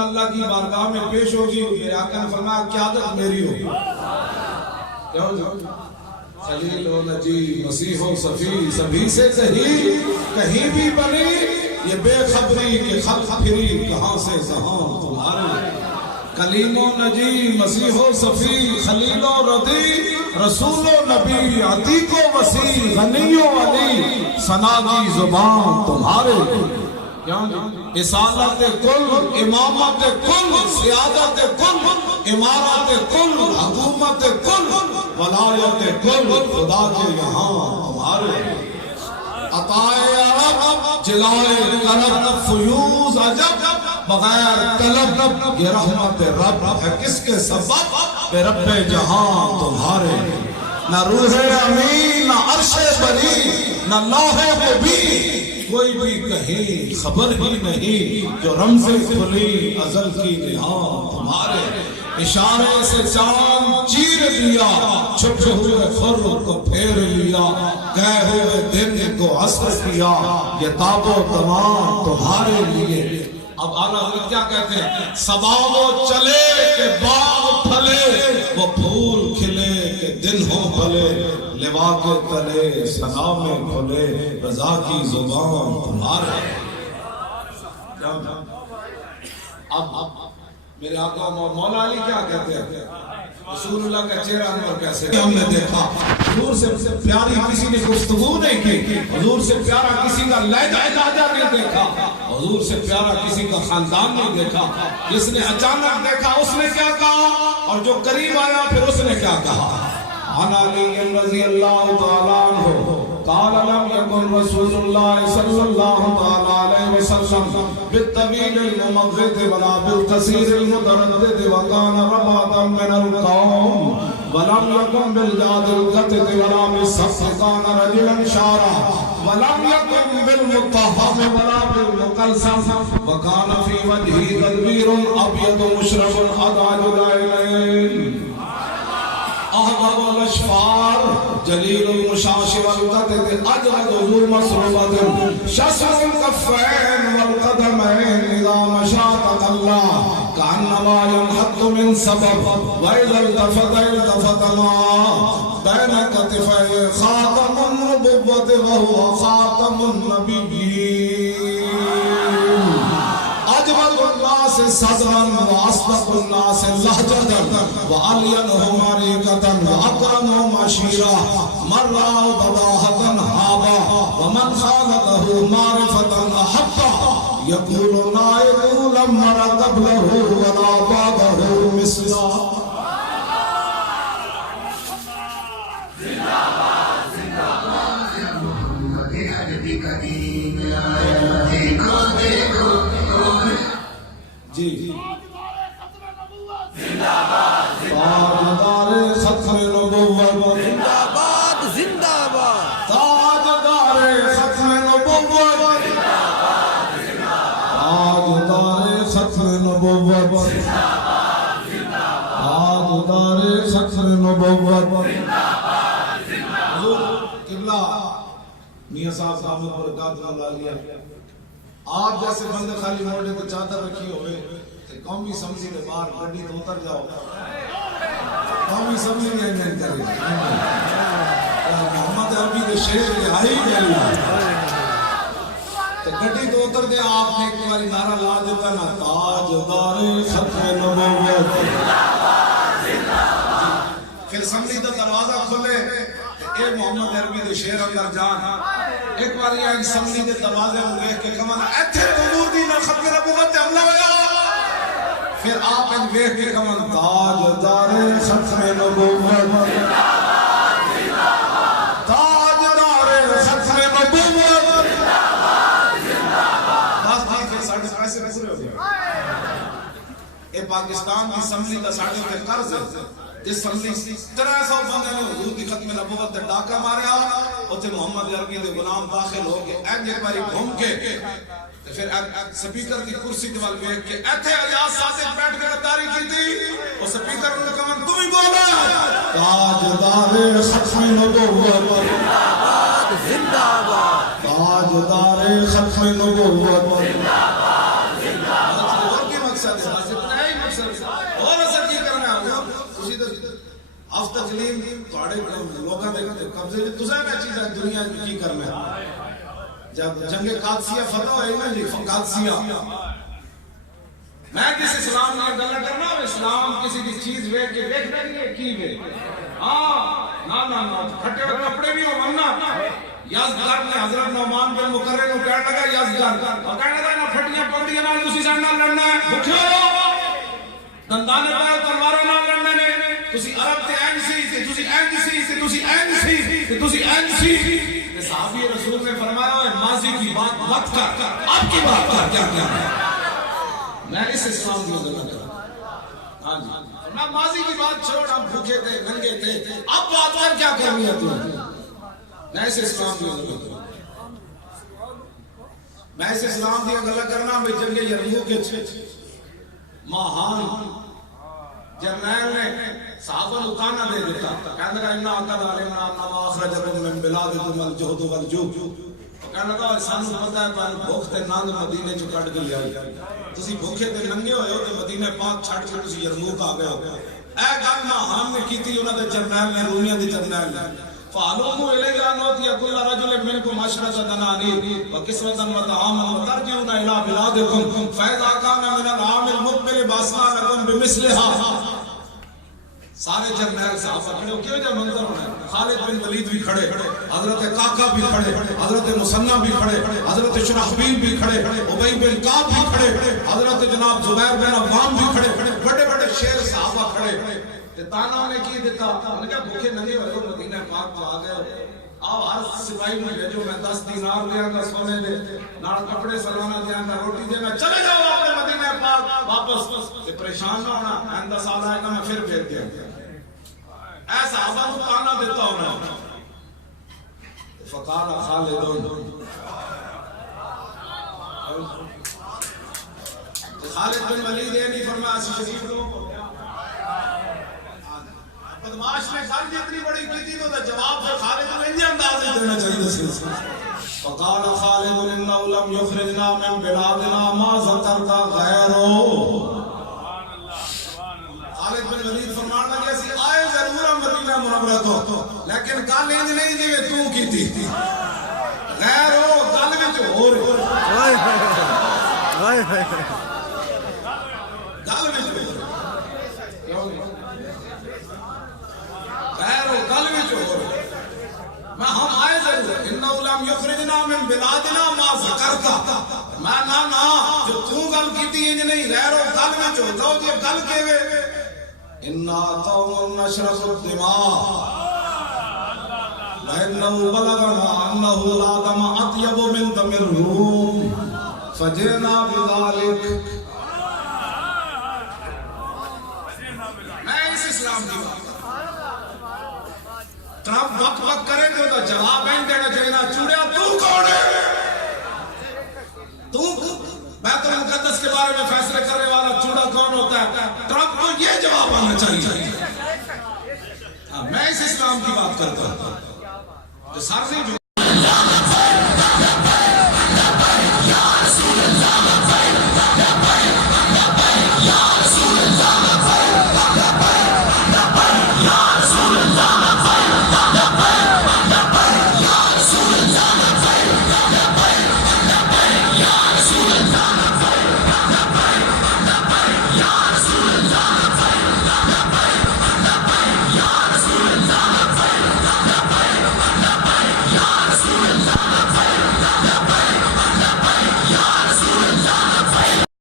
اللہ کی بارگاہ میں پیش ہوگی، میرے آقا نے فرمایا قیادت میری ہوگی. خلیل و نجی مسیح و صفی سبھی سے کہیں بھی بنی یہ بے خبری کہ خلق پھری کہاں سے کہاں تمہارے. کلیم و نجی مسیح و صفی خلیل و ردی رسول و نبی عتیق و وسیع غنی و علی ثنا کی زبان تمہارے. رسالت کل امامت کل سیادت کل امارت کل حکومت کل ولایت کل خدا کے یہاں تمہارے. عطائے عرب جلائے کرب فیوز عجب بغیر طلب یہ رحمت رب ہے کس کے سبب بے رب جہاں تمہارے. نہ روح امین نہ عرش بری نہ لوح مبین کوئی بھی کہیں خبر ہی نہیں جو رمز کھلی ازل کی نہاں تمہارے. اشارے سے چاند چیر دیا چھپے ہوئے خر کو پھیر لیا گئے ہوئے دن کو عصر کیا یہ تاب و تمام تمہارے لیے. اب اعلیٰ حضرت کیا کہتے ہیں؟ صبا وہ چلے کہ باغ پھلے وہ پھول کھلے کہ دن ہو بھلے لوا کے تلے ثنا میں کھلے رضا کی زبان تمہارے. اب میرے آقا مولا علی کیا کہتے ہیں؟ رسول اللہ کا چہرہ انور کیسے ہم نے دیکھا. حضور سے پیاری کسی نے گفتگو نہیں کی، حضور سے پیارا کسی کا لہجہ نہیں دیکھا، حضور سے پیارا کسی کا خاندان نہیں دیکھا. جس نے اچانک دیکھا اس نے کیا کہا اور جو قریب آیا پھر اس نے کیا کہا. عن علی رضی اللہ تعالیٰ عنہ قال لم يكن رسول الله صلى الله عليه وسلم بالطويل الممغد ولا بالقصير المتردد وكان رباطا من القوم ولم يكن بالجاد القتد ولا بالصف كان رجلا شارا ولم يكن بالمطهر ولا بالمقلسم وكان في وجهه تدبير ابيض مشرب ادعج العينين احمد الاشفار جلیل المشاش والقدد اجرد ذو مسروبة شسر الكفين والقدمين اذا مشى تقلى كأنما ينحط من سبب واذا التفت ما بين كتفيه خاتم النبوة وهو خاتم النبيين. اجمل الناس صدرا واصدق الناس لهجة وألينهم عريقة وأكرمهم عشيرة من رأى بداهة هابا ومن خالته معرفة أحبا يقول نائب لم أر قبله ولا بعده مثلا. جی تاجدار ختم نبوت زندہ باد زندہ باد. تاجدار ختم نبوت تاجدار ختم نبوت تاجدار ختم نبوت. حضور قبلہ میاں صاحب دامت برکاتہ اللہ علیہ آپ جیسے بندے خالی موڑے کو چادر رکھی ہوئے قومی سمجھی کے باہر گڈی تو اتر جاؤ قومی سمجھی نہیں کرے محمد عربی کے شیر رہائی جلی تو گڈی تو اتر دے. آپ نے ایک باری نعرہ لا دیتا نا تاجدار ختم نبوت. پھر سمجھی کا دروازہ کھلے اے محمد عربی کے شیر اندر جان ایک بار یہ انسانی دے دروازے میں دیکھ کے کمانا ایتھے حضور دی نہ ختم نبوت تے حملہ ہویا. پھر آپ ان دیکھ کے کمانا تاجدار ختم نبوت تاجدار ختم نبوت. بس بھائی پھر ساڑھے پیسے پورے ہو گئے. اے پاکستان کی اسمبلی کا ساڑھے تے قرض ہے جس سمجھی 300 بندے نے حضور کی ختم نبوت تے ڈاکہ ماریا اوتے محمد عربی دے غلام داخل ہو کے ایک باری گھوم کے تے پھر سپیکر کی کرسی تے ول ویکھ کے ایتھے اجاز صادق بیٹھ کے غداری کیتی او سپیکر نے کہا تم ہی بولا تاجدار ختم نبوت زندہ باد زندہ باد. تاجدار ختم نبوت زندہ باد زندہ باد. اور کیا مقصد ہے تسلیم تھوڑے لوگوں کے قبضے میں تسا نہ چیزاں دنیا کی کرنا جب جنگ قادسیہ فتح ہوئی نا جی قادسیہ میں کس اسلام نے گل کرنا اسلام کسی کی چیز ویکھ کے دیکھ نہیں ہے کی وے ہاں نا پھٹے ہوئے کپڑے بھی ہو ورنہ یزدگرد نے حضرت نعمان بن مقرر کو کہنے لگا یزدگرد اور کہنے لگا نہ پھٹیاں پگڑیاں نال تسی سان نال لڑنا ہے بھکھو دندانے پائے تلواروں نال لڑنے نے تسی عرب تے این سی تے تسی این سی تے تسی این سی تے تسی این سی تے صحابی رسول نے فرمایا ہے ماضی کی بات مت کر اب کی بات کر کیا کیا میں اس اسلام کی وجہ کر ہاں جی میں ماضی کی بات چھوڑ ہم بھوکے تھے ننگے تھے اب بات کر کیا کرنی ہے تو میں اس اسلام کی وجہ کر میں اس اسلام کی وجہ کرنا میں جنگ یرموک کے ماہان جرنیل نے صحابہ کو تانا دے دیتا کہنے لگا انا عقد علینا انما اخرجکم من بلادکم الجہد والجوع کہنے لگا سانو پتہ ہے پان بھوک تے ننگ مدینے چ کٹ کے لیا تسی بھوکے تے ننگے ہوئے ہو تے مدینے پاک چھڑ کے تسی یرموک آ گئے ہو اے گل ماہان نے کیتی انہاں دے جرنیل نے رومیاں دے جرنیل نے فعلوموا إليه أن أوتي كل رجل منكم 10 دنانير وكسوة وطعاما وترجعون إلى بلادكم فإذا كان من العام المقبل بأسنا لكم بمثلها سارے جرنیل صحابہ کھڑے ہو کیوں جب منظر ہونا ہے خالد بن ولید بھی کھڑے حضرت قعقاع بھی کھڑے حضرت مسنہ بھی کھڑے حضرت شرحبیل بھی کھڑے ابی بن کعب بھی کھڑے حضرت جناب زبیر بن عوام بھی کھڑے بڑے بڑے شیر صحابہ کھڑے تانا نے کی دیتا انہوں نے کہا بھوکے ننگے ہوئے ہو مدینہ پاک تو آ گئے ہو آو ہر سپاہی میں بھیجو میں 10 دینار دیا گا سونے دے نال کپڑے سلوانا دیا گا روٹی دے میں چلے جاؤ اپنے مدینہ پاک واپس تے پریشان نہ ہونا آئندہ سال آئے گا میں پھر بھیج دیا اے صحابہ کو تانا دیتا ہونا فقال خالد خالد بن ولید یہ نہیں فرمایا شریف لوگوں کو بدماش نے خالد اتنی بڑی کی تھی تو جواب سے خالد کو انجی انداز دینا چاہیے تھا فقال خالد انه لم يخرجنا من بلادنا ما ذكرت غيره خالد بن ولید فرمان لگے اسی آئے ضرور ہم مدینہ منورہ تو لیکن گل انج نہیں جی تو کی تھی غیر ہو گل وچ ہور ہائے ہائے ہائے گل وچ کیوں غیر و قلب چور میں ہم آئے ضرور انہو لم یخرجنا من بلادنا ما ذکرتا میں نا جو تو گل کیتی ہے نہیں غیر و قلب چور تو یہ گل کے وے انا قوم نشرف الدماء وانه بلغنا انه لا دم اطيب من دم الروم فجئنا بذلك میں اس اسلام کی ٹرمپ وقت وقت کرے تو جواب نہیں دینا چاہیے نا چوڑیا تو کون ہے تو بیت المقدس کے بارے میں فیصلے کرنے والا چوڑا کون ہوتا ہے ٹرمپ کو یہ جواب آنا چاہیے میں اس اسلام کی بات کرتا ہوں جو سارے